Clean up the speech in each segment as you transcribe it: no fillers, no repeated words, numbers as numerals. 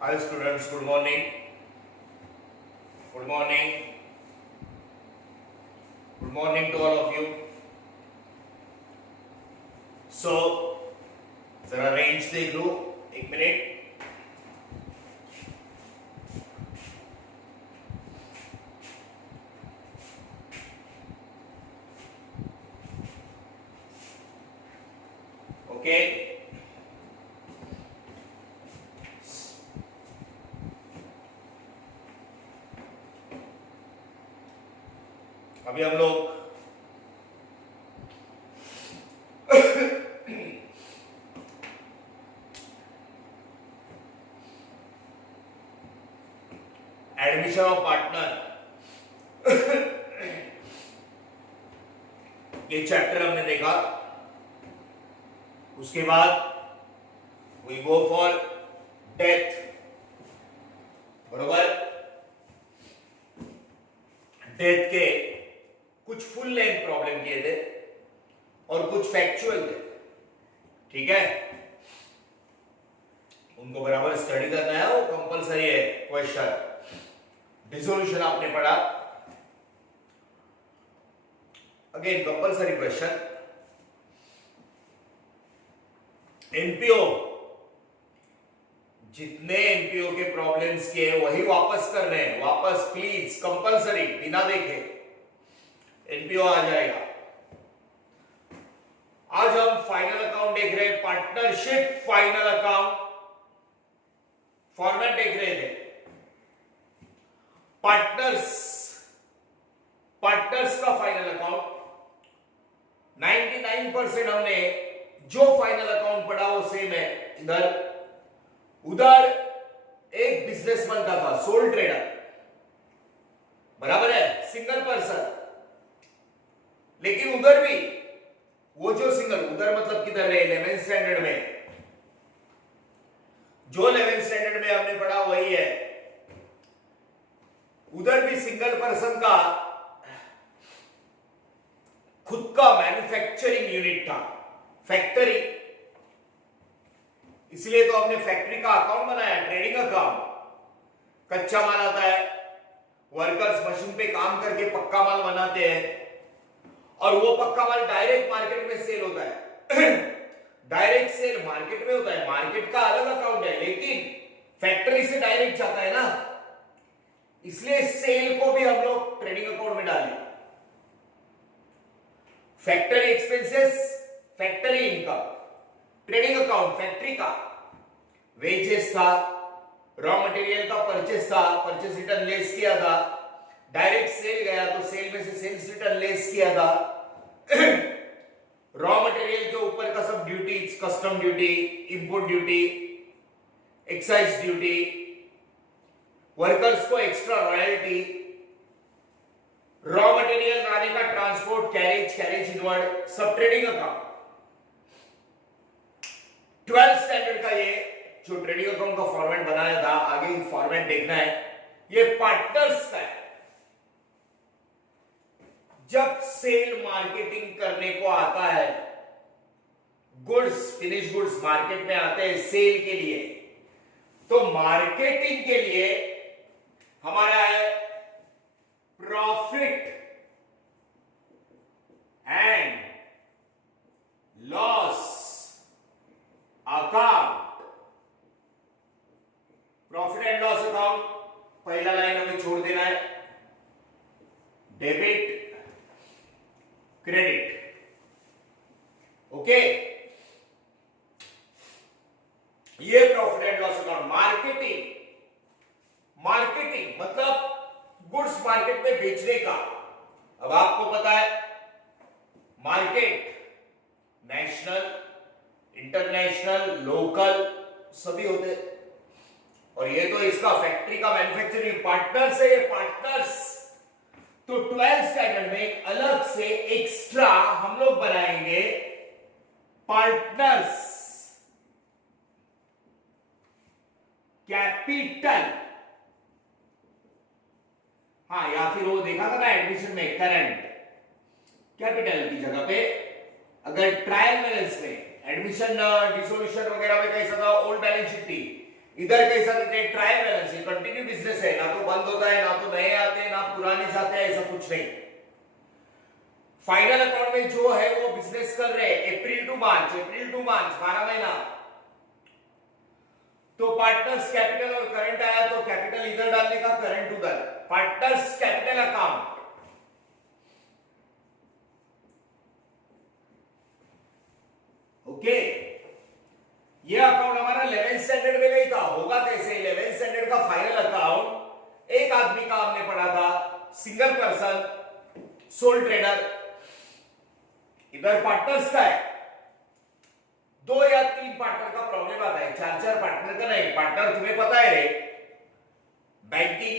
Hi students, good morning. Good morning. Good morning to all of you. So, जरा range देख लो, एक minute. Okay. अभी हम लोग एडमिशन ऑफ पार्टनर ये चैप्टर हमने देखा. उसके बाद वी गो फॉर डेथ. बरोबर. डेथ के कुछ फुल लेंथ प्रॉब्लम किए थे और कुछ फैक्चुअल थे. ठीक है, उनको बराबर स्टडी करना है. वो कंपलसरी है. क्वेश्चन डिसोल्यूशन आपने पढ़ा. Again compulsory question. एनपीओ जितने एनपीओ के प्रॉब्लम्स किए वही वापस कर रहे हैं. वापस प्लीज, कंपलसरी, बिना देखे एनपीओ आ जाएगा. आज हम फाइनल अकाउंट देख रहे हैं. पार्टनरशिप फाइनल अकाउंट फॉर्मेट देख रहे थे. पार्टनर्स का फाइनल अकाउंट 99% हमने जो फाइनल अकाउंट पढ़ा वो सेम है. उधर एक बिजनेस बनता था, सोल ट्रेडर. बराबर है, सिंगल पर्सन. लेकिन उधर भी वो जो सिंगल, उधर मतलब किधर है, 11th स्टैंडर्ड में. जो 11th स्टैंडर्ड में हमने पढ़ा वही है. उधर भी सिंगल पर्सन का खुद का मैन्युफैक्चरिंग यूनिट था, फैक्ट्री. इसलिए तो हमने फैक्ट्री का अकाउंट बनाया, ट्रेडिंग अकाउंट. कच्चा माल आता है, वर्कर्स मशीन पे काम करके पक्का माल बनाते हैं और वो पक्का माल डायरेक्ट मार्केट में सेल होता है. डायरेक्ट सेल मार्केट में होता है. मार्केट का अलग अकाउंट है, लेकिन फैक्ट्री से डायरेक्ट जाता है ना, इसलिए सेल को भी हम लोग ट्रेडिंग अकाउंट में डालें. Factory expenses, factory income, trading account factory का. वेजेस था, रॉ मटेरियल का परचेस था, परचेस रिटर्न लेस किया था. डायरेक्ट सेल गया तो सेल में से सेल्स रिटर्न लेस किया था. रॉ मटेरियल के ऊपर का सब duties, custom duty, import duty, excise duty, workers को एक्स्ट्रा रॉयल्टी, रॉ मटेरियल लाने का ट्रांसपोर्ट, कैरेज इनवर्ड, सब ट्रेडिंग अकाउंट. 12th स्टैंडर्ड का ये जो ट्रेडिंग अकाउंट का फॉर्मेट बनाया था, आगे फॉर्मेट देखना है. ये पार्टनर्स का है. जब सेल मार्केटिंग करने को आता है, गुड्स, फिनिश गुड्स मार्केट में आते हैं सेल के लिए, तो मार्केटिंग के लिए हमारा है profit and loss account. Profit and loss account पहला लाइन हमें छोड़ देना है. Debit, credit. ओके, ये profit and loss account. Marketing मतलब गुड्स मार्केट में बेचने का. अब आपको पता है मार्केट नेशनल, इंटरनेशनल, लोकल सभी होते, और ये तो इसका फैक्ट्री का मैन्युफैक्चरिंग. पार्टनर्स है ये, पार्टनर्स. तो 12th स्टैंडर्ड में एक अलग से एक्स्ट्रा हम लोग बनाएंगे पार्टनर्स कैपिटल. हाँ, या फिर वो देखा था ना एडमिशन में, करंट कैपिटल की जगह पे अगर ट्रायल बैलेंस में एडमिशन डिसोल्यूशन वगैरह में कैसा था, ओल्ड बैलेंस शीट थी, इधर कैसा देते हैं, ट्रायल बैलेंस है, कंटिन्यू बिजनेस है, ना तो बंद होता है, ना तो नए आते हैं, ना पुराने जाते हैं, ऐसा कुछ नहीं। फाइनल अकाउंट में जो है वो बिजनेस कर रहे हैं अप्रैल टू मार्च 12 महीना। तो पार्टनर्स कैपिटल और करंट आया तो कैपिटल इधर डालने का, करंट उधर, पार्टनर्स कैपिटल अकाउंट। ओके, ये अकाउंट हमारा 11th स्टैंडर्ड में नहीं था, होगा कैसे? 11th स्टैंडर्ड का फाइनल अकाउंट एक आदमी का हमने पढ़ा था, सिंगल पर्सन सोल ट्रेडर। इधर पार्टनर्स का है, 2 या 3 पार्टनर का प्रॉब्लम आता है, 4 पार्टनर का नहीं। पार्टनर तुम्हें पता है रे, banking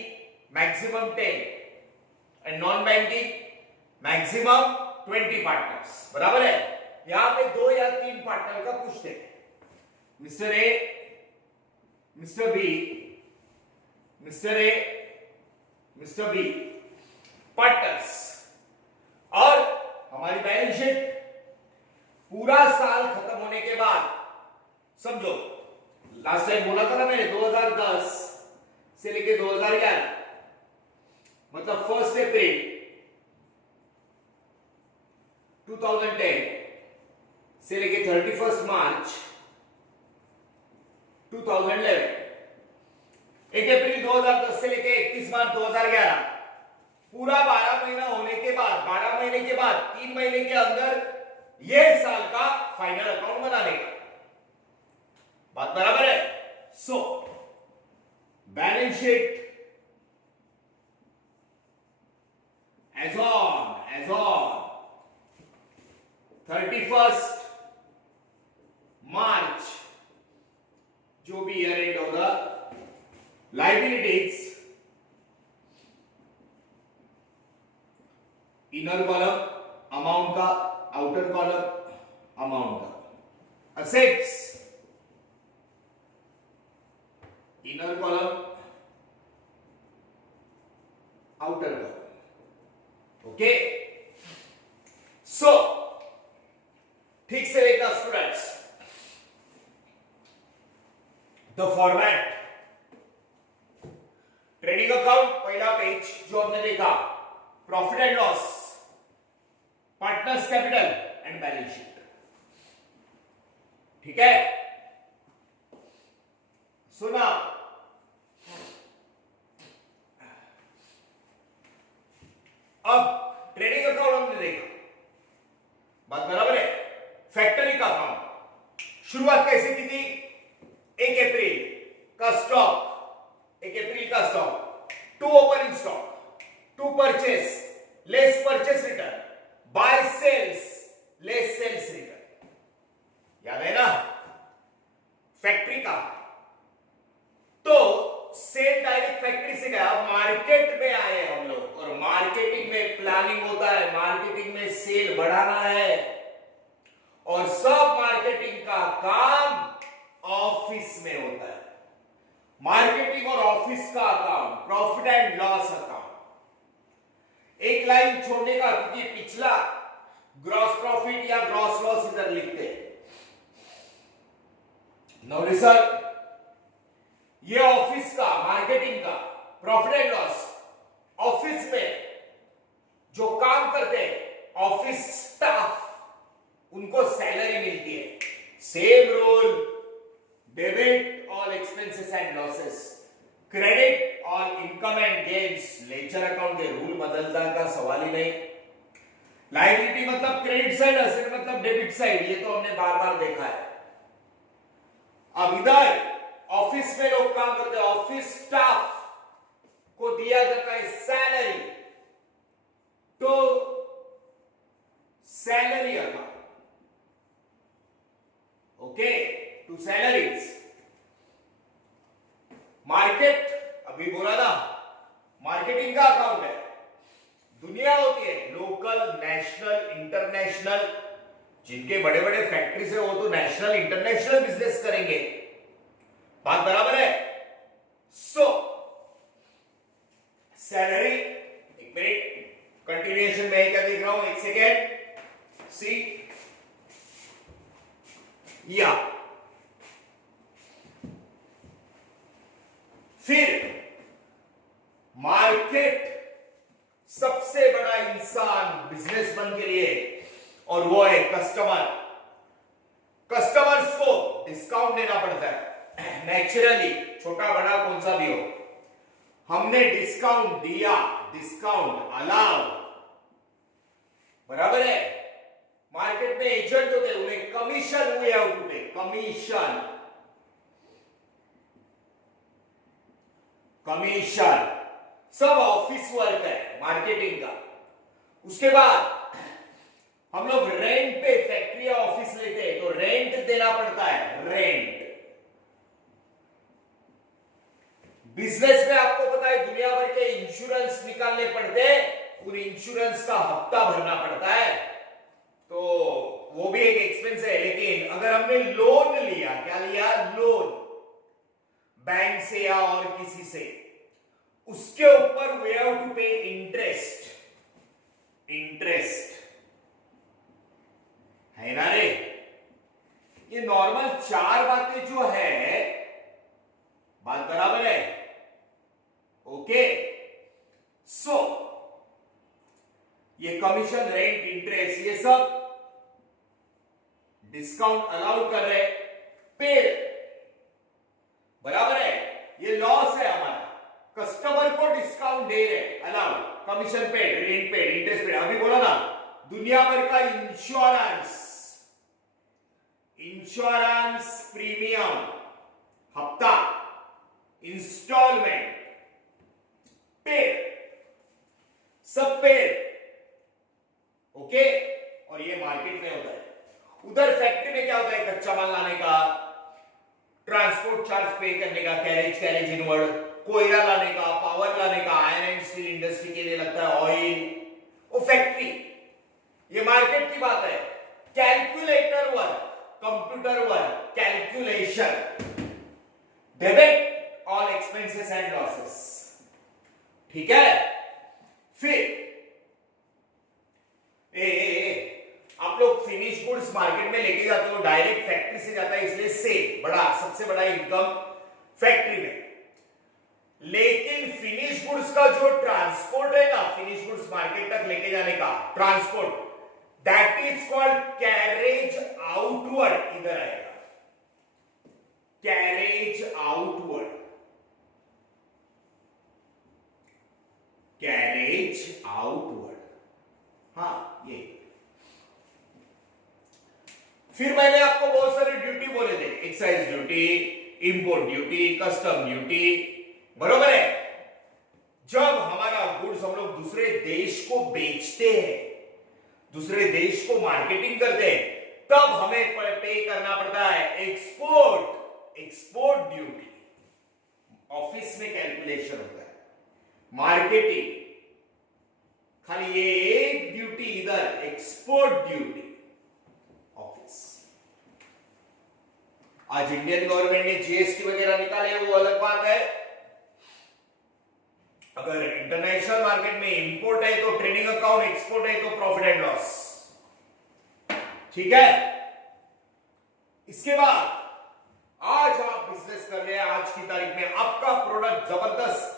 maximum 10 and non banking maximum 20 partners, बराबर है। यहां पे 2 या 3 पार्टनर का पूछते हैं, mister A, mister B, mister A, mister B, partners. और हमारी बैलेंस शीट पूरा साल खत्म होने के बाद, समझो लास्ट टाइम बोला था ना मैंने, 2010 से लेके 2011, मतलब 1 अप्रैल 2010 से लेके 31 मार्च 2011, 1 अप्रैल 2010 से लेके 31 मार्च 2011, पूरा 12 महीना होने के बाद, 12 महीने के बाद 3 महीने के अंदर ये साल का फाइनल अकाउंट बनाने का, बात बराबर है। So balance sheet as on 31 March, जो भी ईयर एंड होगा, लाइबिलिटीज इनर कॉलम अमाउंट का, आउटर कॉलम अमाउंट का, assets inner column outer column. Okay, so ठीक से देखना students, the format. Trading account पहला पेज जो हमने देखा, profit and loss, partners capital and balance sheet, ठीक है। सुना, अब ट्रेडिंग अकाउंट हमने देखा, बात बराबर है। फैक्टरी का अकाउंट शुरुआत कैसे की थी? 1 अप्रैल का स्टॉक, 1 अप्रैल का stock, to opening stock, to purchase less purchase return, by sales less sales return, याद है ना फैक्ट्री का। तो सेल डायरेक्ट फैक्ट्री से गया, मार्केट में आए हम लोग, और मार्केटिंग में प्लानिंग होता है, मार्केटिंग में सेल बढ़ाना है, और सब मार्केटिंग का काम ऑफिस में होता है। मार्केटिंग और ऑफिस का account profit and loss account, एक लाइन छोड़ने का, क्योंकि पिछला ग्रॉस प्रॉफिट या ग्रॉस लॉस इधर लिखते हैं। नो रिसर्च, ये ऑफिस का, मार्केटिंग का प्रॉफिट एंड लॉस, ऑफिस में जो काम करते हैं ऑफिस स्टाफ, उनको सैलरी मिलती है। Same rule, debit all expenses and losses, credit all income and gains. Ledger account के रूल बदलता का सवाल ही नहीं। लायबिलिटी मतलब क्रेडिट साइड, असेट मतलब डेबिट साइड, ये तो हमने बार बार देखा है। अब इधर ऑफिस में लोग काम करते हैं, ऑफिस स्टाफ को दिया जाता है सैलरी, तो salary account, okay, to salaries. Market, अभी बोला ना, मार्केटिंग का अकाउंट है। दुनिया होती है लोकल, नेशनल, इंटरनेशनल। जिनके बड़े बड़े फैक्ट्रीज है वो तो नेशनल इंटरनेशनल बिजनेस करेंगे, बात बराबर है। सो सैलरी, एक मिनट, कंटिन्यूएशन में क्या देख रहा हूं, एक सेकेंड, सी या फिर मार्केट सबसे बड़ा इंसान बिजनेसमैन के लिए, और वो है कस्टमर। कस्टमर्स को डिस्काउंट देना पड़ता है नेचुरली, छोटा बड़ा कौन सा भी हो। हमने डिस्काउंट दिया, डिस्काउंट अलाउ, बराबर है। मार्केट में एजेंट होते हैं, उन्हें कमीशन वी हैव टू पे, कमीशन, कमीशन सब ऑफिस वर्क है मार्केटिंग का। उसके बाद हम लोग रेंट पे फैक्ट्री या ऑफिस लेते हैं तो रेंट देना पड़ता है, रेंट। बिजनेस में आपको पता है दुनिया भर के इंश्योरेंस निकालने पड़ते हैं, उन इंश्योरेंस का हफ्ता भरना पड़ता है, तो वो भी एक एक्सपेंस है। लेकिन अगर हमने लोन लिया, क्या लिया, लोन, बैंक से या और किसी से, उसके ऊपर वी हैव टू पे इंटरेस्ट, इंटरेस्ट है ना रे। ये नॉर्मल चार बातें जो है, बात बराबर है, ओके। सो ये कमीशन, रेंट, इंटरेस्ट, ये सब डिस्काउंट अलाउ कर रहे, पेड, बराबर है। ये लॉस है हमारा, कस्टमर को डिस्काउंट दे रहे, allow, commission paid, rent paid, interest paid. अभी बोला ना, दुनिया भर का इंश्योरेंस, इंश्योरेंस प्रीमियम, हफ्ता, इंस्टॉलमेंट, पेड, सब पेड, ओके। और ये मार्केट में होता है। उधर फैक्ट्री में क्या होता है, कच्चा माल लाने का, ट्रांसपोर्ट चार्ज पे करने का, कैरेज इनवर्ड, कोयला लाने का, पावर लाने का, आयरन एंड स्टील इंडस्ट्री के लिए लगता है ऑयल, वो फैक्ट्री। ये मार्केट की बात है। Calculator work, computer work, calculation, debit all expenses and losses, ठीक है। फिर आप लोग फिनिश गुड्स मार्केट में लेके जाते हो, डायरेक्ट फैक्ट्री से जाता है, इसलिए सेल बड़ा, सबसे बड़ा इनकम फैक्ट्री में। लेकिन फिनिश गुड्स का जो ट्रांसपोर्ट है ना, फिनिश गुड्स मार्केट तक लेके जाने का transport, that is called carriage outward. इधर आएगा कैरेज आउटवर्ड, कैरेज आउटवर्ड, हाँ ये। फिर मैंने आपको बहुत सारे ड्यूटी बोले थे, excise duty, import duty, custom duty, बरोबर है। जब हमारा गुड्स हम लोग दूसरे देश को बेचते हैं, दूसरे देश को मार्केटिंग करते हैं, तब हमें पे करना पड़ता है एक्सपोर्ट, एक्सपोर्ट ड्यूटी। ऑफिस में कैलकुलेशन होता है, मार्केटिंग खाली ये एक ड्यूटी इधर, एक्सपोर्ट ड्यूटी, ऑफिस। आज इंडियन गवर्नमेंट ने जीएसटी वगैरह निकाले, वो अलग बात है। अगर इंटरनेशनल मार्केट में इंपोर्ट है तो ट्रेडिंग अकाउंट, एक्सपोर्ट है तो प्रॉफिट एंड लॉस, ठीक है। इसके बाद आज आप बिजनेस कर रहे हैं, आज की तारीख में आपका प्रोडक्ट जबरदस्त,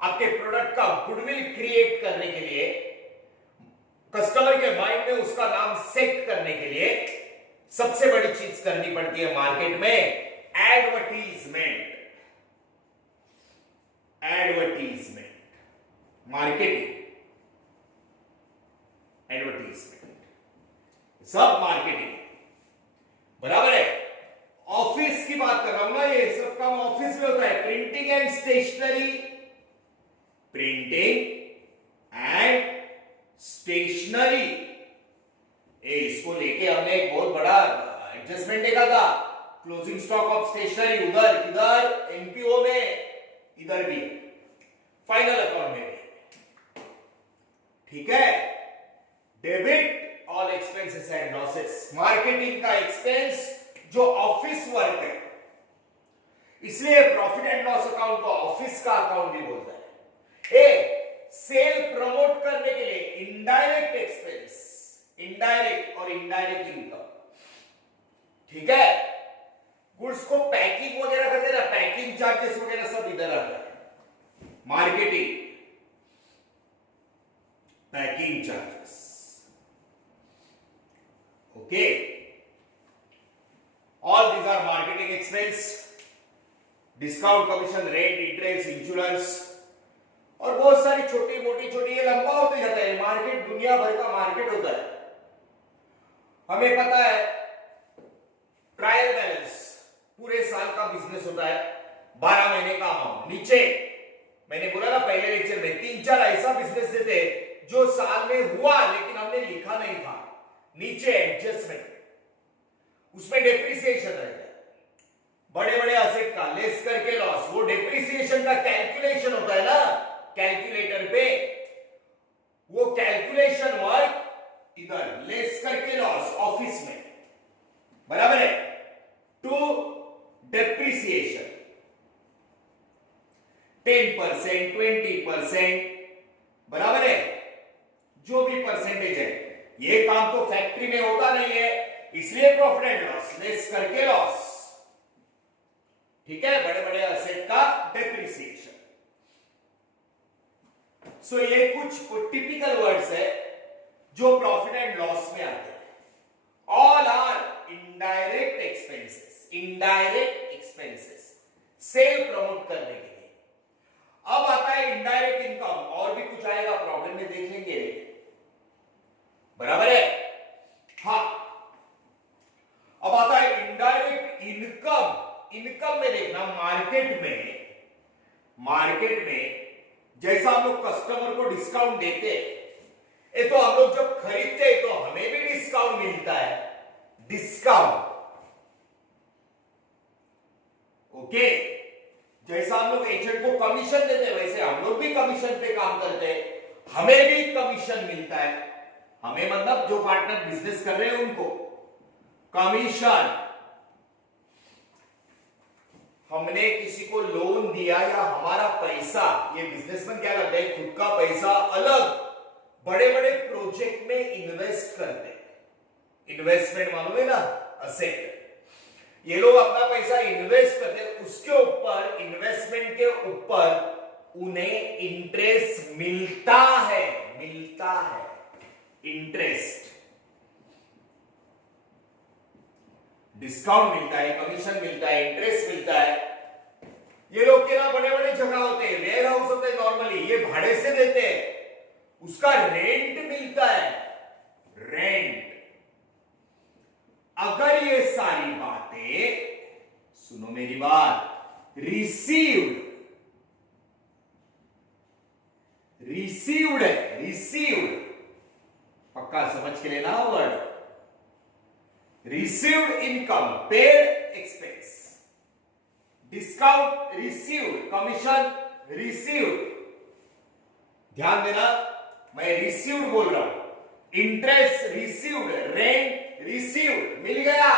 आपके प्रोडक्ट का गुडविल क्रिएट करने के लिए, कस्टमर के माइंड में उसका नाम सेट करने के लिए सबसे बड़ी चीज करनी पड़ती है मार्केट में, एडवर्टीजमेंट, एडवर्टीजमेंट, मार्केटिंग, एडवर्टीजमेंट, सब मार्केटिंग, बराबर है। ऑफिस की बात कर रहा हूं ना, ये सब काम ऑफिस में होता है। Printing and stationery, printing and stationery, इसको लेके हमने एक बहुत बड़ा एडजस्टमेंट देखा था, क्लोजिंग स्टॉक ऑफ स्टेशनरी, उधर किधर, एनपीओ में, इधर भी, फाइनल अकाउंट में भी, ठीक है। Debit all expenses and losses, marketing का एक्सपेंस जो ऑफिस वर्क है, इसलिए प्रॉफिट एंड लॉस अकाउंट को ऑफिस का अकाउंट भी बोलता है। सेल प्रमोट करने के लिए इनडायरेक्ट एक्सपेंस, इनडायरेक्ट और इनडायरेक्ट इनकम, ठीक है। गुड्स को पैकिंग वगैरह करते ना, पैकिंग चार्जेस वगैरह सब इधर आता है। Marketing, packing charges, okay, all these are marketing expense, discount, commission, rent, interest, insurance और बहुत सारी छोटी मोटी छोटी, ये लंबा होते जाता है। मार्केट दुनिया भर का मार्केट होता है। हमें पता है ट्रायल बैलेंस पूरे साल का बिजनेस होता है, 12 महीने का अमाउंट। नीचे मैंने बोला ना पहले लेक्चर में 3-4 ऐसा बिजनेस देते जो साल में हुआ लेकिन हमने लिखा नहीं था। नीचे एडजस्टमेंट, उसमें डेप्रिसिएशन रहता है। बड़े बड़े असेट का लेस करके लॉस, वो डेप्रिसिएशन का कैलकुलेशन होता है ना कैलकुलेटर पे, वो कैलकुलेशन वर्क इधर लेस करके लॉस ऑफिस में, बराबर है, टू डेप्रिसिएशन 10%, 20%, बराबर है, जो भी परसेंटेज है। ये काम तो फैक्ट्री में होता नहीं है, इसलिए प्रॉफिट एंड लॉस लेस करके लॉस, ठीक है, बड़े बड़े असेट का डेप्रिसिएशन। सो ये कुछ टिपिकल वर्ड्स है जो प्रॉफिट एंड लॉस में आते हैं। All are indirect expenses, indirect expenses sale promote करने के लिए। अब आता है इनडायरेक्ट इनकम, और भी कुछ आएगा प्रॉब्लम में देख लेंगे, बराबर है, हाँ। अब आता है इनडायरेक्ट इनकम। इनकम में देखना मार्केट में जैसा हम लोग कस्टमर को डिस्काउंट देते हैं, ये तो हम लोग जब खरीदते हैं तो हमें भी डिस्काउंट मिलता है, डिस्काउंट, ओके। जैसा हम लोग एजेंट को कमीशन देते हैं वैसे हम लोग भी कमीशन पे काम करते हैं, हमें भी कमीशन मिलता है। हमें मतलब जो पार्टनर बिजनेस कर रहे हैं उनको कमीशन। हमने किसी को लोन दिया या हमारा पैसा, ये बिजनेसमैन क्या करते हैं, खुद का पैसा अलग बड़े बड़े प्रोजेक्ट में इन्वेस्ट करते हैं। इन्वेस्टमेंट मालूम है ना, असेट। ये लोग अपना पैसा इन्वेस्ट करते हैं, उसके ऊपर, इन्वेस्टमेंट के ऊपर उन्हें इंटरेस्ट मिलता है, इंटरेस्ट, डिस्काउंट मिलता है, कमीशन मिलता है, इंटरेस्ट मिलता है। ये लोग के ना बड़े बड़े जगह होते हैं, वेयर हाउस होते हैं, नॉर्मली ये भाड़े से देते हैं, उसका रेंट मिलता है, रेंट। अगर ये सारी बातें, सुनो मेरी बात, रिसीव्ड है, रिसीव्ड, पक्का समझ के लेना word, received income, paid expense, discount received, commission received, ध्यान देना मैं रिसीव्ड बोल रहा हूं, इंटरेस्ट रिसीव्ड, रेंट रिसीव्ड, मिल गया,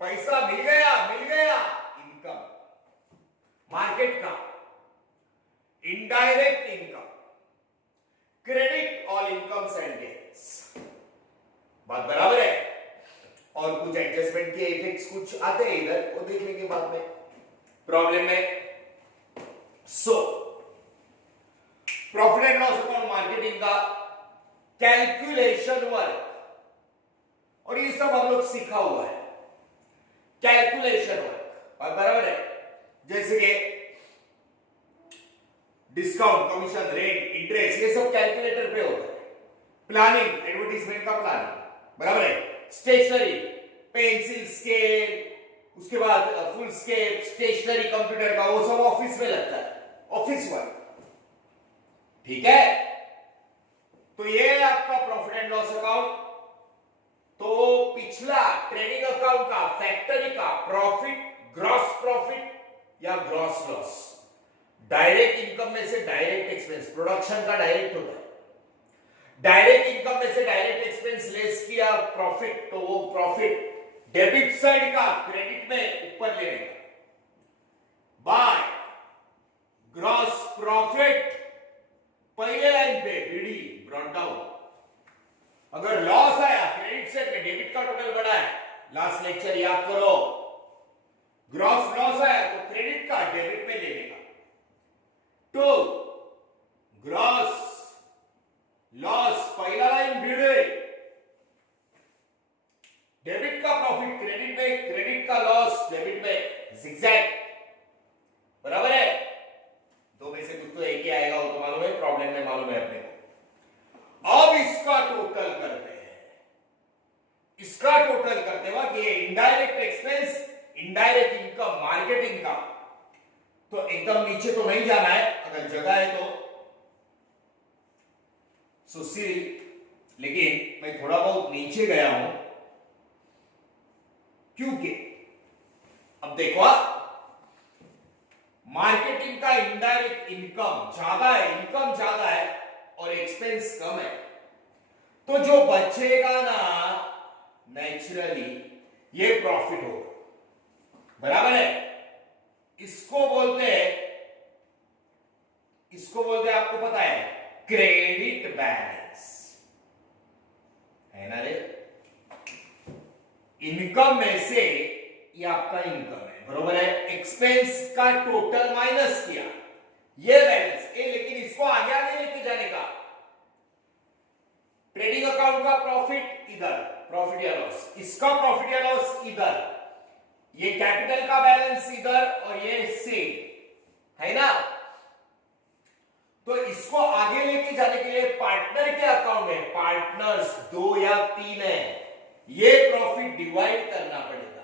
पैसा मिल गया, इनकम मार्केट का, indirect income, credit all incomes and gains, बात बराबर है। और कुछ एडजस्टमेंट के इफेक्ट्स कुछ आते हैं इधर, वो देख लेंगे बाद में प्रॉब्लम में। So profit and loss account marketing का कैलकुलेशन वर्क, और ये सब हम लोग सीखा हुआ है, कैलकुलेशन वर्क, बराबर है। जैसे कि डिस्काउंट, कमीशन, रेट, इंटरेस्ट, ये सब कैलकुलेटर पे होता है। प्लानिंग, एडवर्टाइजमेंट का प्लानिंग, बराबर है। स्टेशनरी, पेंसिल, स्केल, उसके बाद फुल स्केल, स्टेशनरी, कंप्यूटर का, वो सब ऑफिस में लगता है, ऑफिस वर्क, ठीक है। तो ये आपका प्रॉफिट एंड लॉस अकाउंट। तो पिछला ट्रेडिंग अकाउंट का, फैक्टरी का प्रॉफिट, ग्रॉस प्रॉफिट या ग्रॉस लॉस, डायरेक्ट इनकम में से डायरेक्ट एक्सपेंस, प्रोडक्शन का डायरेक्ट होता है, डायरेक्ट इनकम में से डायरेक्ट एक्सपेंस लेस किया प्रॉफिट, तो वो प्रॉफिट डेबिट साइड का क्रेडिट में ऊपर लेने का, बाय ग्रॉस प्रॉफिट पहले लाइन पे बीडी ब्रॉट डाउन। अगर लॉस आया क्रेडिट साइड में, डेबिट का टोटल बढ़ा है, लास्ट लेक्चर याद करो, ग्रॉस लॉस है तो क्रेडिट का डेबिट में लेने का। टू, ग्रॉस लॉस पहला लाइन भिड़े, डेबिट का प्रॉफिट क्रेडिट में, क्रेडिट का लॉस डेबिट में, zigzag बराबर है। दो में से कुछ तो एक ही आएगा, वो तो मालूम है, प्रॉब्लम में मालूम है अपने को। अब इसका टोटल करते हैं, इसका टोटल करते वक्त ये indirect expense, indirect income, marketing का, तो एकदम नीचे तो नहीं जाना है, अगर जगह है तो सुशील, लेकिन मैं थोड़ा बहुत नीचे गया हूं क्योंकि अब देखो मार्केटिंग का इनडायरेक्ट इनकम ज्यादा है, इनकम ज्यादा है और एक्सपेंस कम है, तो जो बचेगा ना नेचुरली ये प्रॉफिट होगा, बराबर है। इसको बोलते हैं आपको पता है क्रेडिट बैलेंस, है ना रे। इनकम में से ये आपका इनकम है, बरोबर है, एक्सपेंस का टोटल माइनस किया, ये बैलेंस ए, लेकिन इसको आगे आगे लेके जाने का, ट्रेडिंग अकाउंट का प्रॉफिट इधर, प्रॉफिट या लॉस, इसका प्रॉफिट या लॉस इधर, ये कैपिटल का बैलेंस इधर और ये सेम, है ना। तो इसको आगे लेके जाने के लिए पार्टनर के अकाउंट में, पार्टनर्स 2 या 3 है, ये प्रॉफिट डिवाइड करना पड़ेगा।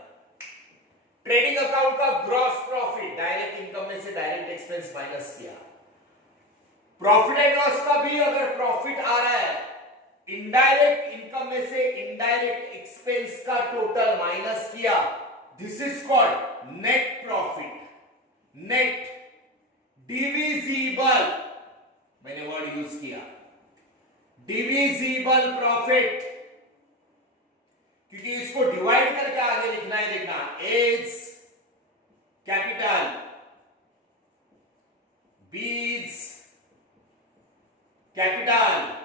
ट्रेडिंग अकाउंट का ग्रॉस प्रॉफिट डायरेक्ट इनकम में से डायरेक्ट एक्सपेंस माइनस किया, प्रॉफिट एंड लॉस का भी अगर प्रॉफिट आ रहा है, इनडायरेक्ट इनकम में से इनडायरेक्ट एक्सपेंस का टोटल माइनस किया, this is called net profit, net divisible, मैंने वर्ड यूज किया डिविजिबल प्रॉफिट, क्योंकि इसको डिवाइड करके आगे लिखना है, देखना एज कैपिटल, बीज कैपिटल,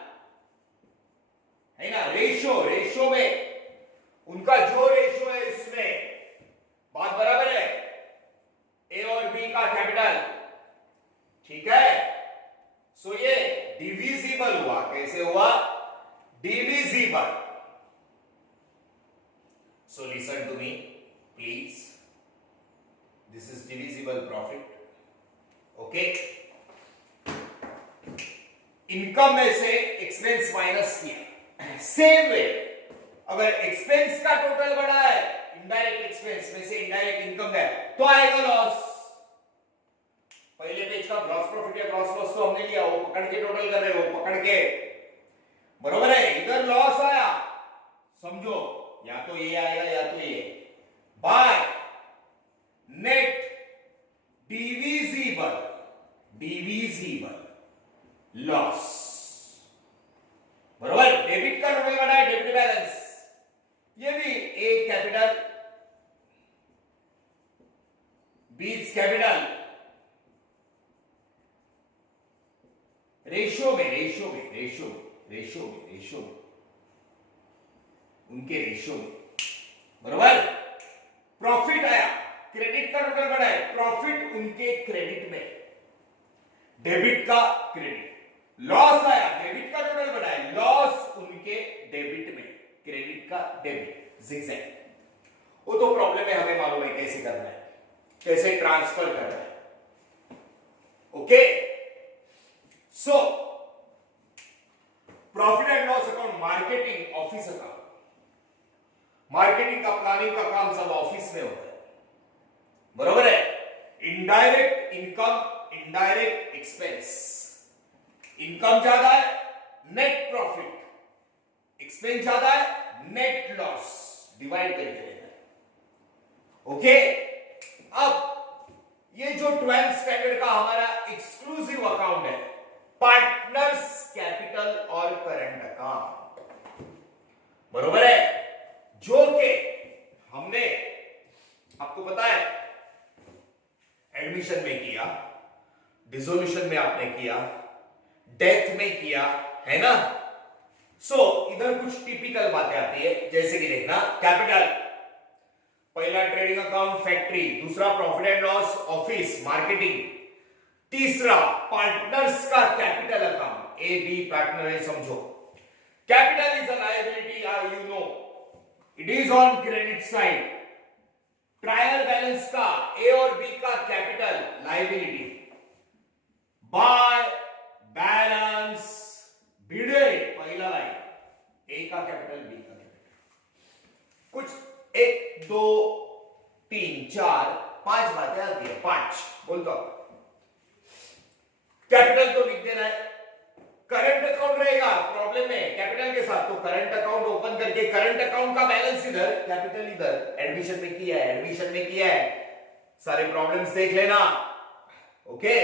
है ना। रेशो में उनका जो रेशो है इसमें बात बराबर है, ए और बी का कैपिटल, ठीक है। सो ये डिविजिबल हुआ, कैसे हुआ, divisible. So listen to me please, this is divisible profit, okay. Income में से एक्सपेंस माइनस किया, सेम वे अगर एक्सपेंस का टोटल बढ़ा है, इनडायरेक्ट एक्सपेंस में से इनडायरेक्ट इनकम है, तो आएगा लॉस। पहले पेज का ग्रॉस प्रॉफिट या ग्रॉस लॉस तो हमने लिया, वो पकड़ के टोटल कर रहे हो, पकड़ के, बरोबर है। इधर लॉस आया, समझो या तो ये आएगा या तो ये, bye net divisible, divisible loss, बरोबर। डेबिट का टोटल बढ़ा है, डेबिट बैलेंस, ये भी ए कैपिटल, बीज कैपिटल, रेशो में उनके रेशो में, बरोबर। प्रॉफिट आया, क्रेडिट का टोटल बढ़ा है, प्रॉफिट उनके क्रेडिट में, डेबिट का क्रेडिट, लॉस आया, डेबिट का टोटल बढ़ा है, लॉस उनके डेबिट में, क्रेडिट का डेबिट, zigzag। वो तो प्रॉब्लम है, हमें मालूम है कैसे करना है, कैसे ट्रांसफर करना है, okay. So profit and loss account, marketing office account, marketing का प्लानिंग का काम सब ऑफिस में होता है, बरोबर है। Indirect income, indirect expense, income ज्यादा है नेट प्रॉफिट, एक्सपेंस ज्यादा है नेट लॉस, डिवाइड करके लेना है, ओके। अब ये जो 12th स्टैंडर्ड का हमारा एक्सक्लूसिव अकाउंट है, पार्टनर्स कैपिटल और करंट अकाउंट, बरोबर है, जो कि हमने आपको पता है एडमिशन में किया, डिसोल्यूशन में आपने किया, डेथ में किया, है ना। सो इधर कुछ टिपिकल बातें आती है, जैसे कि देखना कैपिटल, पहला ट्रेडिंग अकाउंट फैक्ट्री, दूसरा profit and loss office marketing, तीसरा पार्टनर्स का capital account, A B partner है समझो। Capital is a liability, you know it is on credit side. Trial balance का ए और बी का कैपिटल लायबिलिटी, बाय बैलेंस भिड़े पहला लाइन, ए का कैपिटल बी का कैपिटल। कुछ 1 2 3 4 5 बातें आती है, 5 बोल दो। कैपिटल तो लिख देना है। करंट अकाउंट रहेगा प्रॉब्लम में कैपिटल के साथ, तो करंट अकाउंट ओपन करके करंट अकाउंट का बैलेंस इधर, कैपिटल इधर। एडमिशन में किया है, एडमिशन में किया है, सारे प्रॉब्लम्स देख लेना। ओके,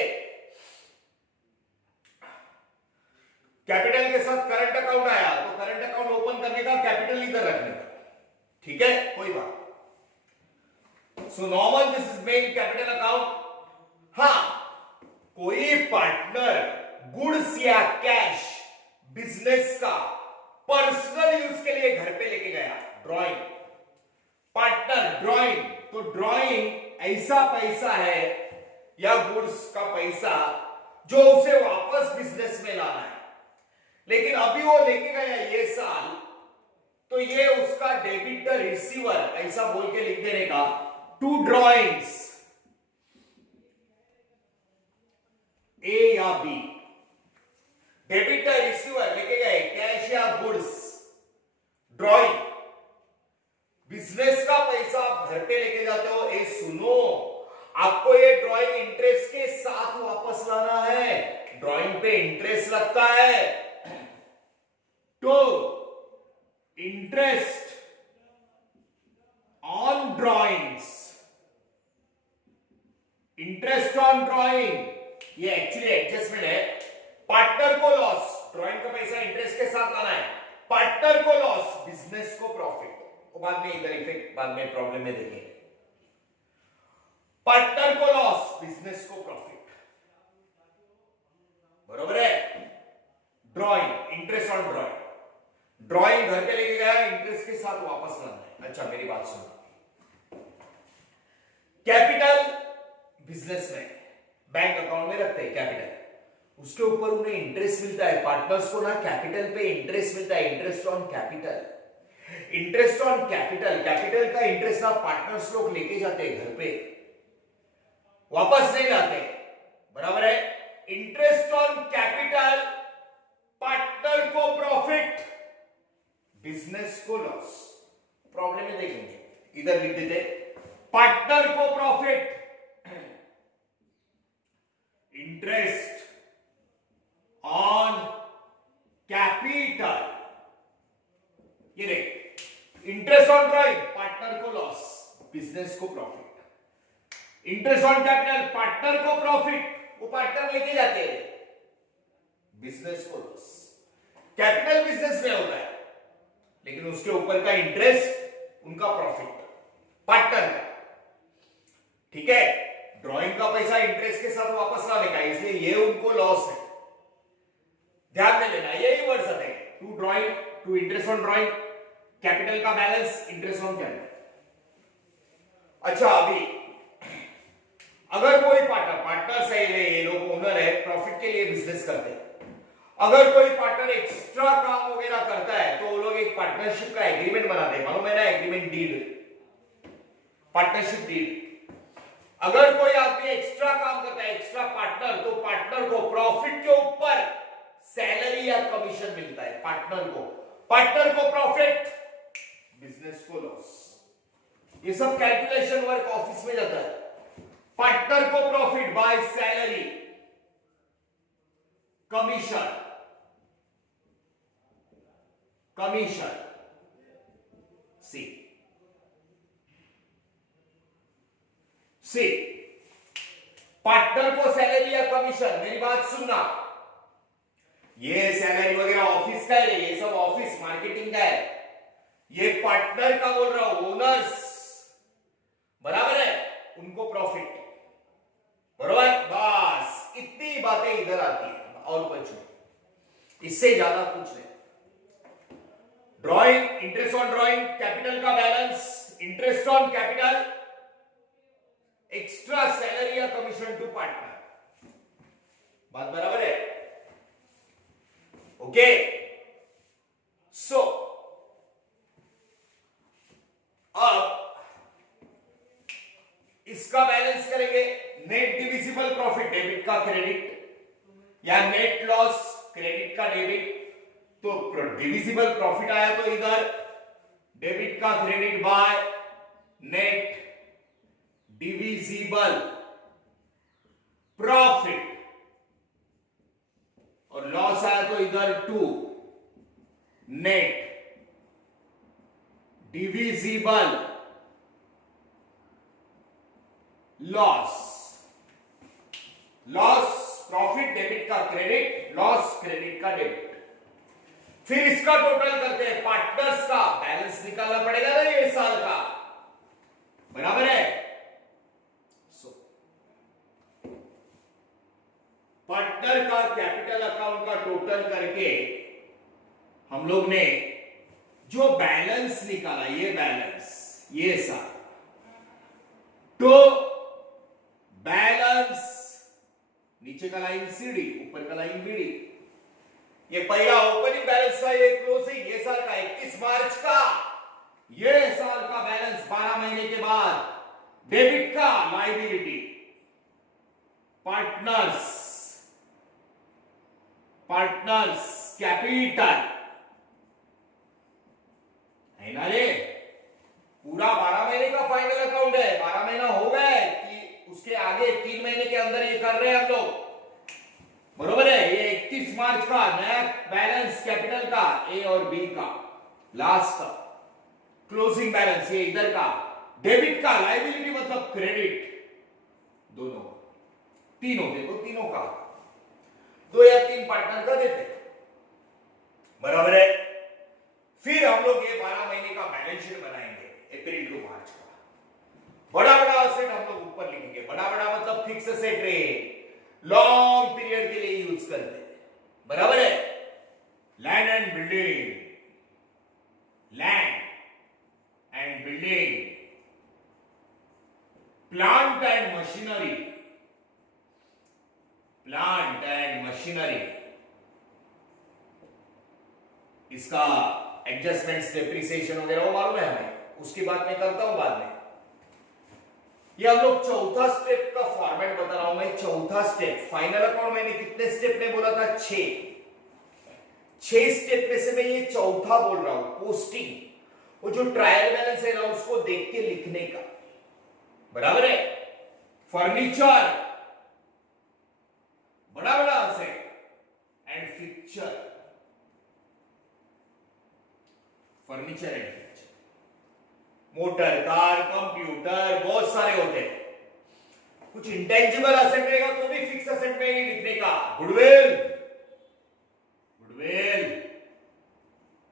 कैपिटल के साथ करंट अकाउंट आया तो करंट अकाउंट ओपन करने का, कैपिटल इधर रखने का, ठीक है, कोई बात। So normal this is main capital account. हां, कोई पार्टनर गुड्स या कैश बिजनेस का पर्सनल यूज के लिए घर पे लेके गया, ड्राइंग, पार्टनर ड्राइंग, तो ड्राइंग ऐसा पैसा है या गुड्स का पैसा जो उसे वापस बिजनेस में लाना है, लेकिन अभी वो लेके गया ये साल, तो ये उसका डेबिट द रिसीवर ऐसा बोल के लिख देने का। टू ड्राइंग्स, ए या बी, डेबिट द रिसीवर लेके गए कैश या गुड्स, ड्राइंग, बिजनेस का पैसा आप घर पे लेके जाते हो। ए सुनो, आपको ये ड्राइंग इंटरेस्ट के साथ वापस लाना है, ड्राइंग पे इंटरेस्ट लगता है, तो interest on drawings, interest on drawing, ये एक्चुअली एडजस्टमेंट है। पार्टनर को लॉस, ड्राइंग का पैसा इंटरेस्ट के साथ लाना है, पार्टनर को लॉस, बिजनेस को प्रॉफिट। बाद में इधर इफेक्ट बाद में प्रॉब्लम में देखेंगे। पार्टनर को लॉस, बिजनेस को प्रॉफिट, बरोबर है। Drawing, interest on drawing, drawing घर पे लेके गया, इंटरेस्ट के साथ वापस लाना है। अच्छा मेरी बात सुनो, कैपिटल बिजनेस में बैंक अकाउंट में रखते हैं कैपिटल, उसके ऊपर उन्हें इंटरेस्ट मिलता है, पार्टनर्स को ना कैपिटल पे इंटरेस्ट मिलता है, interest on capital, interest on capital, capital का इंटरेस्ट आप पार्टनर्स लोग लेके जाते हैं घर पे, वापस नहीं लाते, बराबर है। इंटरेस्ट ऑन कैपिटल, पार्टनर को प्रॉफिट, बिजनेस को लॉस। प्रॉब्लम में देखेंगे, इधर लिख देते पार्टनर को प्रॉफिट, इंटरेस्ट ऑन कैपिटल, ये देख, इंटरेस्ट ऑन ड्राइंग, पार्टनर को लॉस, बिजनेस को profit, interest on capital, partner को प्रॉफिट, वो पार्टनर लेके जाते हैं, बिजनेस को लॉस। कैपिटल बिजनेस में होता है, लेकिन उसके ऊपर का इंटरेस्ट उनका प्रॉफिट, पार्टनर का, ठीक है। ड्राइंग का पैसा इंटरेस्ट के साथ वापस लाने का, इसलिए ये उनको लॉस है, ध्यान में लेना, यही वर्ड्स आते हैं। To drawing, to interest on drawing, capital का बैलेंस, इंटरेस्ट ऑन कैपिटल। अच्छा अभी अगर कोई पार्टनर सही है, ये लोग ओनर है, प्रॉफिट के लिए बिजनेस करते हैं, अगर कोई पार्टनर एक्स्ट्रा काम वगैरह करता है तो वो लोग एक पार्टनरशिप का एग्रीमेंट बनाते हैं, मालूम है ना, एग्रीमेंट डीड, पार्टनरशिप डीड। अगर कोई आदमी एक्स्ट्रा काम करता है, एक्स्ट्रा पार्टनर, तो पार्टनर को प्रॉफिट के ऊपर सैलरी या कमीशन मिलता है, पार्टनर को प्रॉफिट, बिजनेस को लॉस। ये सब कैलकुलेशन वर्क ऑफिस में जाता है। पार्टनर को profit by salary, commission, C partner को सैलरी या कमीशन। मेरी बात सुनना, ये सैलरी वगैरह ऑफिस का है, ये सब ऑफिस मार्केटिंग का है, ये पार्टनर का बोल रहा हूं, ओनर्स, बराबर है, उनको प्रॉफिट, बराबर। बस इतनी बातें इधर आती है और कुछ नहीं, इससे ज्यादा कुछ नहीं। Drawing, interest on drawing, capital का balance, interest on capital, extra salary या कमीशन टू पार्टनर। बात बराबर है? ओके, सो अब इसका बैलेंस करेंगे। नेट डिविजिबल प्रॉफिट डेबिट का क्रेडिट या नेट लॉस क्रेडिट का डेबिट। तो डिविजिबल प्रॉफिट आया तो इधर डेबिट का credit by net divisible profit, और लॉस आया तो इधर to net divisible loss. Loss profit debit का क्रेडिट, लॉस क्रेडिट का डेबिट। फिर इसका टोटल करते हैं, पार्टनर्स का बैलेंस निकालना पड़ेगा ना ये साल का, बराबर है? पार्टनर का कैपिटल अकाउंट का टोटल करके हम लोग ने जो बैलेंस निकाला, ये बैलेंस, ये साल तो बैलेंस, नीचे का लाइन सीडी, ऊपर का लाइन बीडी। ये पहला ओपनिंग बैलेंस था, ये क्लोजिंग, ये साल का 31 मार्च का, ये साल का बैलेंस 12 महीने के बाद डेबिट का लायबिलिटी, पार्टनर्स कैपिटल है ना रे। पूरा 12 महीने का फाइनल अकाउंट है, 12 महीना हो गए कि उसके आगे 3 महीने के अंदर ये कर रहे हैं हम लोग, बरोबर है? ये 31 मार्च का नया बैलेंस कैपिटल का, ए और बी का लास्ट का क्लोजिंग बैलेंस, ये इधर का डेबिट का, लायबिलिटी मतलब क्रेडिट, दोनों तीनों देखो, तीनों का 2 या 3 पार्टनर का देते, बराबर है? फिर हम लोग ये 12 महीने का बैलेंस शीट बनाएंगे अप्रैल टू मार्च का। बड़ा बड़ा असेट हम लोग ऊपर लिखेंगे, बड़ा बड़ा मतलब फिक्स असेट रे, लॉन्ग पीरियड के लिए यूज करते हैं, बराबर है? Land and building, land and building, plant and machinery, plant and machinery, इसका एडजस्टमेंट्स, डेप्रिसिएशन वगैरह वो मालूम है हमें, उसकी बात मैं करता हूं बाद में। ये हम लोग चौथा स्टेप का फॉर्मेट बता रहा हूं मैं, चौथा स्टेप। फाइनल अकाउंट मैंने कितने स्टेप में बोला था? 6 स्टेप में से मैं ये चौथा बोल रहा हूं, पोस्टिंग, वो जो ट्रायल बैलेंस है ना उसको देख के लिखने का, बराबर है? फर्नीचर, बड़ा बड़ा asset and fixture, furniture and fixture, motor, car, computer, बहुत सारे होते हैं। कुछ इंटेंजिबल असेट रहेगा तो भी फिक्स असेट में ही लिखने का, goodwill,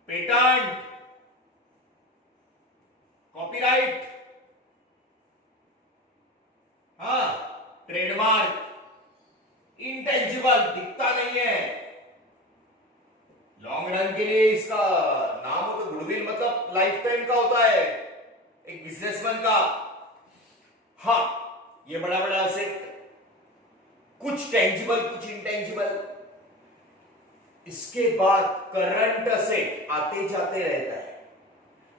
patent, copyright, trademark, intangible दिखता नहीं है, लॉन्ग रन के लिए इसका नाम हो तो गुडविल मतलब लाइफ टाइम का होता है एक बिजनेसमैन का। हाँ, ये बड़ा बड़ा असेट, कुछ टेंजिबल कुछ इंटेंजिबल। इसके बाद करंट असेट आते जाते रहता है,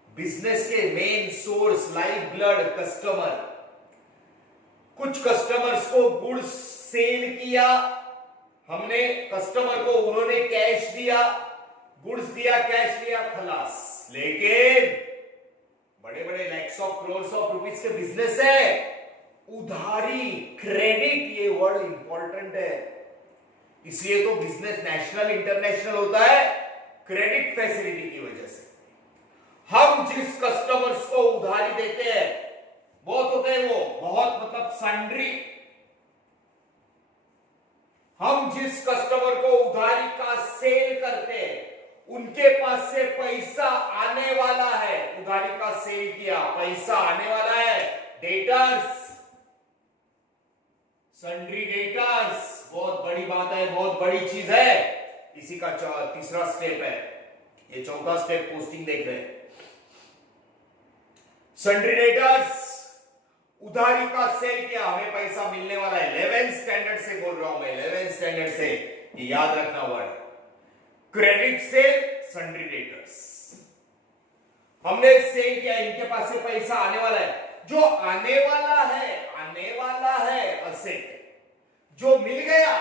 बिजनेस के main source, life blood, customer. कुछ कस्टमर्स को गुड्स सेल किया हमने, कस्टमर को उन्होंने कैश दिया, गुड्स दिया, कैश दिया, खलास। लेकिन बड़े बड़े lakhs of crore of rupees के बिजनेस है, उधारी, क्रेडिट, ये वर्ड इंपॉर्टेंट है, इसलिए तो बिजनेस नेशनल इंटरनेशनल होता है क्रेडिट फैसिलिटी की वजह से। हम जिस कस्टमर्स को उधारी देते हैं, बहुत होते हैं वो, बहुत मतलब सन्ड्री। हम जिस कस्टमर को उधारी का सेल करते हैं उनके पास से पैसा आने वाला है, उधारी का सेल किया, पैसा आने वाला है, डेटर्स, सन्ड्री डेटर्स, बहुत बड़ी बात है, बहुत बड़ी चीज है। इसी का तीसरा स्टेप है, ये चौथा स्टेप पोस्टिंग देख रहे हैं। सन्ड्री डेटर्स, उधारी का सेल किया, हमें पैसा मिलने वाला है। 11th स्टैंडर्ड से बोल रहा हूं मैं, 11th स्टैंडर्ड से, याद रखना word. Credit sale, sundry debtors, हमने सेल किया, इनके पास से पैसा आने वाला है। जो आने वाला है असेट, जो मिल गया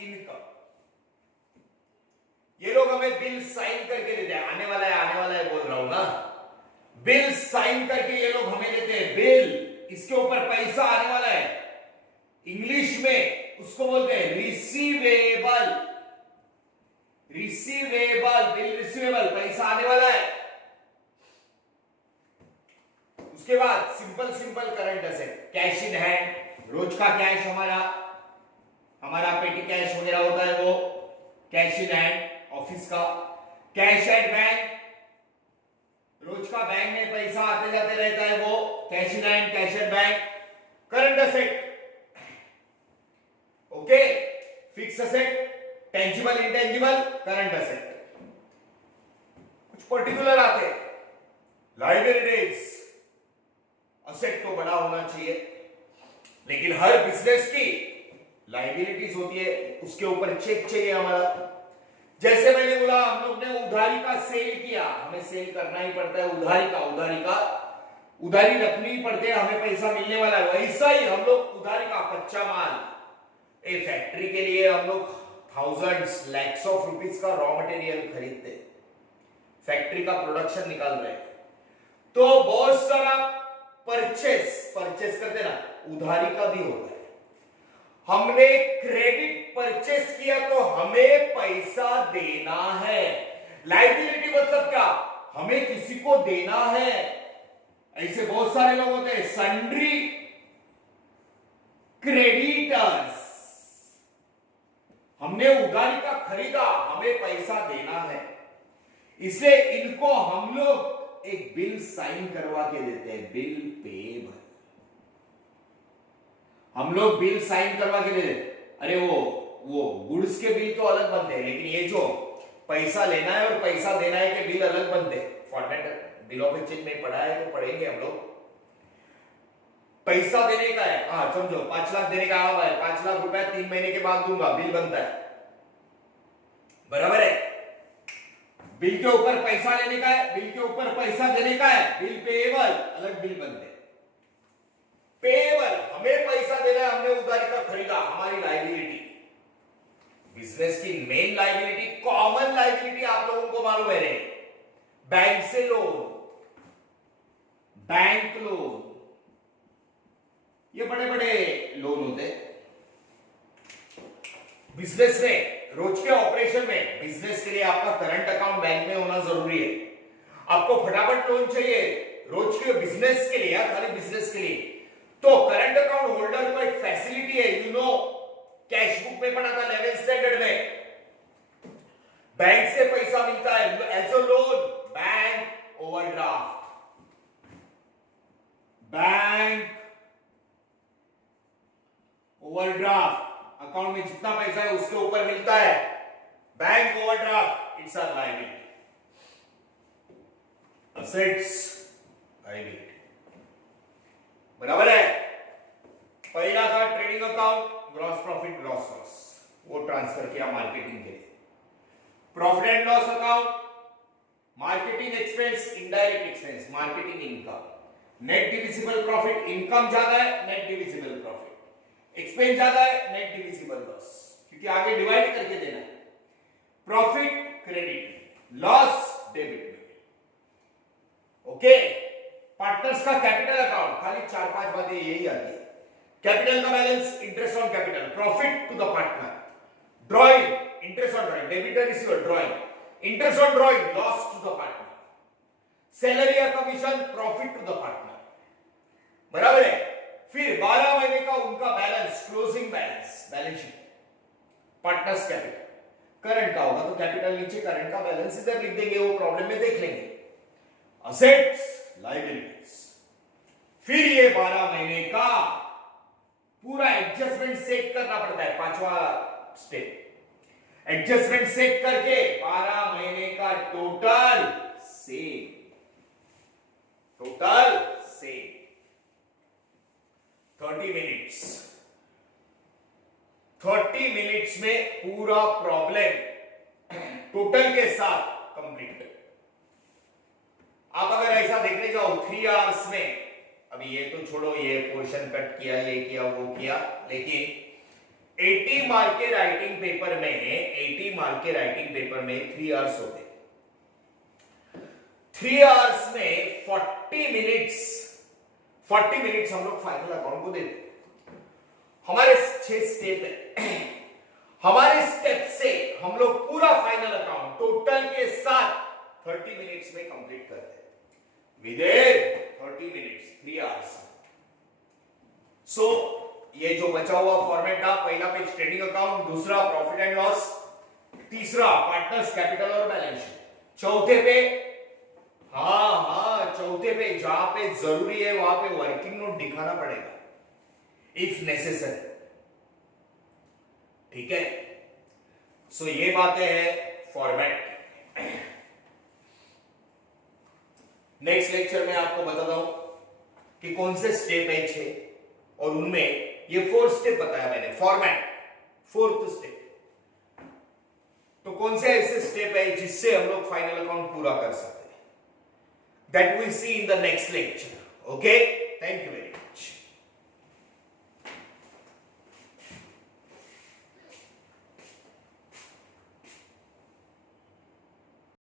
इनकम। ये लोग हमें बिल साइन करके देते हैं, आने वाला है बोल रहा हूं ना, बिल साइन करके ये लोग हमें देते हैं बिल, इसके ऊपर पैसा आने वाला है। इंग्लिश में उसको बोलते हैं रिसीवेबल, बिल रिसीवेबल, पैसा आने वाला है। उसके बाद simple current asset, cash in hand, रोज का कैश, हमारा पेटी कैश वगैरह होता है वो कैश इन हैंड, ऑफिस का। कैश एट बैंक, रोज का बैंक में पैसा आते जाते रहता है वो cash in hand, cash at bank. Current asset, okay, fix asset, tangible intangible, current asset. कुछ पर्टिकुलर आते हैं। लायबिलिटीज, असेट तो बड़ा होना चाहिए, लेकिन हर बिजनेस की लायबिलिटीज होती है, उसके ऊपर चेक चाहिए हमारा। जैसे मैंने बोला, हम लोग ने उधारी का सेल किया, हमें सेल करना ही पड़ता है उधारी रखनी ही पड़ती है, हमें पैसा मिलने वाला है। वैसा ही हम लोग उधारी का कच्चा माल, ए फैक्ट्री के लिए हम लोग थाउजेंड्स लैक्स ऑफ रुपीस का रॉ मटेरियल खरीदते, फैक्ट्री का प्रोडक्शन निकाल रहे हैं, तो बहुत सारा परचेस करते ना, उधारी का भी होता है। हमने क्रेडिट परचेस किया तो हमें पैसा देना है। लायबिलिटी मतलब क्या, हमें किसी को देना है। ऐसे बहुत सारे लोग होते हैं, सन्ड्री क्रेडिटर्स, हमने उधारी का खरीदा, हमें पैसा देना है, इसलिए इनको हम लोग एक बिल साइन करवा के देते हैं, बिल पेएबल। हम लोग बिल साइन करवा के दे देते। अरे वो गुड्स के बिल तो अलग बनते हैं, लेकिन ये जो पैसा लेना है और पैसा देना है के बिल अलग बनते हैं। फॉर्मेट बिल ऑफ एक्सचेंज में पढ़ा है तो पढ़ेंगे हम लोग। पैसा देने का है, हाँ समझो 5 लाख देने का है, 5 लाख रुपया 3 महीने के बाद दूंगा, बिल बनता है, बराबर है। बिल के ऊपर पैसा लेने का है, बिल के ऊपर पैसा देने का है, बिल पेएबल, अलग बिल बनते हैं। पेएबल, हमें पैसा देना है, हमने उधारी का खरीदा, हमारी लायबिलिटी। बिजनेस की मेन लायबिलिटी, कॉमन लायबिलिटी आप लोगों को मालूम है, बैंक से लोन, बैंक लोन, ये बड़े बड़े लोन होते हैं बिजनेस में। रोज के ऑपरेशन में, बिजनेस के लिए आपका करंट अकाउंट बैंक में होना जरूरी है। आपको फटाफट लोन चाहिए रोज के बिजनेस के लिए, खाली बिजनेस के लिए, तो करंट अकाउंट होल्डर को एक फैसिलिटी है, कैश बुक में पढ़ा था 11th स्टैंडर्ड में, बैंक से पैसा मिलता है as a loan, bank overdraft, account में जितना पैसा है उसके ऊपर मिलता है, bank overdraft, it's a liability. Assets, liability, बराबर है। पहला था trading account, gross profit gross loss, वो ट्रांसफर किया मार्केटिंग के लिए। Profit and loss account, marketing expense, indirect expense, marketing income, net divisible profit, income ज्यादा है नेट डिविजिबल प्रॉफिट, एक्सपेंस ज्यादा है नेट डिविजिबल लॉस, क्योंकि आगे डिवाइड करके देना है। प्रॉफिट क्रेडिट, लॉस डेबिट में, ओके। पार्टनर्स का कैपिटल अकाउंट, खाली 4-5 बातें यही आती है। कैपिटल का balance, interest on capital, profit to the partner, drawing, interest on drawing, debtor receiver drawing, interest on drawing, loss to the partner, salary या commission, profit to the partner, बराबर है। फिर 12 महीने का उनका balance, closing balance, balance sheet, partners capital, current का होगा तो कैपिटल नीचे, करंट का बैलेंस इधर लिख देंगे, वो प्रॉब्लम में देख लेंगे। असेट्स, लायबिलिटीज, फिर ये 12 महीने का पूरा एडजस्टमेंट सेट करना पड़ता है, 5वां स्टेप, एडजस्टमेंट सेट करके 12 महीने का टोटल सेल 30 मिनट्स। 30 मिनट्स में पूरा प्रॉब्लम टोटल के साथ कंप्लीट कर। आप अगर ऐसा देखने जाओ 3 आवर्स में, अभी ये तो छोड़ो, ये पोर्शन कट किया, ये किया, वो किया, लेकिन 80 मार्क के राइटिंग पेपर में 3 आवर्स होते। 3 आवर्स में 40 मिनट्स हम लोग फाइनल अकाउंट को देते। हमारे 6 स्टेप है, हमारे स्टेप से हम लोग पूरा फाइनल अकाउंट टोटल के साथ 30 मिनट्स में कंप्लीट करते हैं, विदिन 30 मिनट्स, 3 आवर्स। सो ये जो बचा हुआ फॉर्मेट था, पहला पेज ट्रेडिंग अकाउंट, दूसरा प्रॉफिट एंड लॉस, तीसरा पार्टनर्स कैपिटल और बैलेंस शीट, चौथे पे चौथे पे जहां पे जरूरी है वहां पे वर्किंग नोट दिखाना पड़ेगा इफ नेसेसरी। ठीक है, सो ये बातें हैं फॉर्मेट। नेक्स्ट लेक्चर में आपको बताता हूं कि कौन से स्टेप है 6 और उनमें ये 4 स्टेप बताया मैंने, फॉर्मेट 4th स्टेप। तो कौन से ऐसे स्टेप है जिससे हम लोग फाइनल अकाउंट पूरा कर सकते हैं, that will see in the next lecture. Okay, thank you.